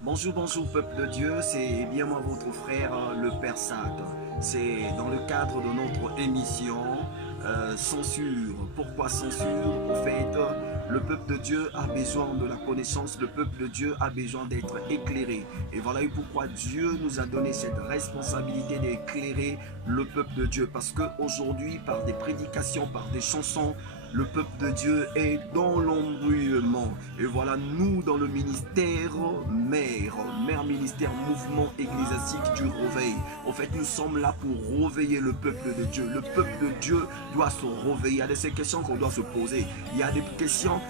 Bonjour, bonjour peuple de Dieu, c'est bien moi votre frère le Père Sat. C'est dans le cadre de notre émission Censure. Pourquoi censure? En fait, le peuple de Dieu a besoin de la connaissance, le peuple de Dieu a besoin d'être éclairé. Et voilà pourquoi Dieu nous a donné cette responsabilité d'éclairer le peuple de Dieu. Parce qu'aujourd'hui, par des prédications, par des chansons, le peuple de Dieu est dans l'embrouillement. Et voilà, nous, dans le ministère mère ministère, mouvement ecclésiastique du réveil. En fait, nous sommes là pour réveiller le peuple de Dieu. Le peuple de Dieu doit se réveiller. Il y a de ces questions qu'on doit se poser. Il y a des questions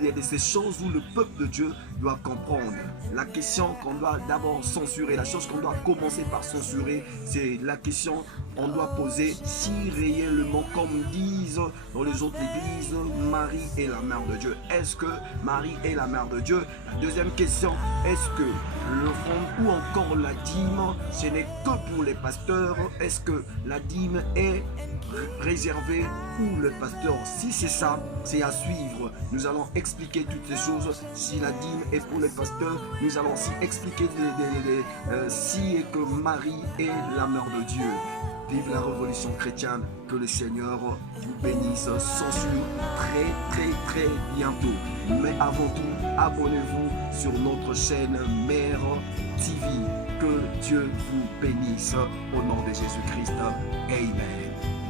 il y a de ces choses où le peuple de Dieu doit comprendre. La question qu'on doit d'abord censurer, la chose qu'on doit commencer par censurer, c'est la question on doit poser si réellement, comme disent dans les autres églises, Marie est la mère de Dieu. Est-ce que Marie est la mère de Dieu? La deuxième question, est-ce que l'offrande ou encore la dîme, ce n'est que pour les pasteurs? Est-ce que la dîme est réservée pour le pasteur? Si c'est ça, c'est à suivre. Nous allons expliquer toutes ces choses. Si la dîme est pour les pasteurs, nous allons aussi expliquer si et que Marie est la mère de Dieu. Vive la révolution chrétienne, que le Seigneur vous bénisse censure très bientôt. Mais avant tout, abonnez-vous sur notre chaîne Mère TV. Que Dieu vous bénisse au nom de Jésus-Christ. Amen.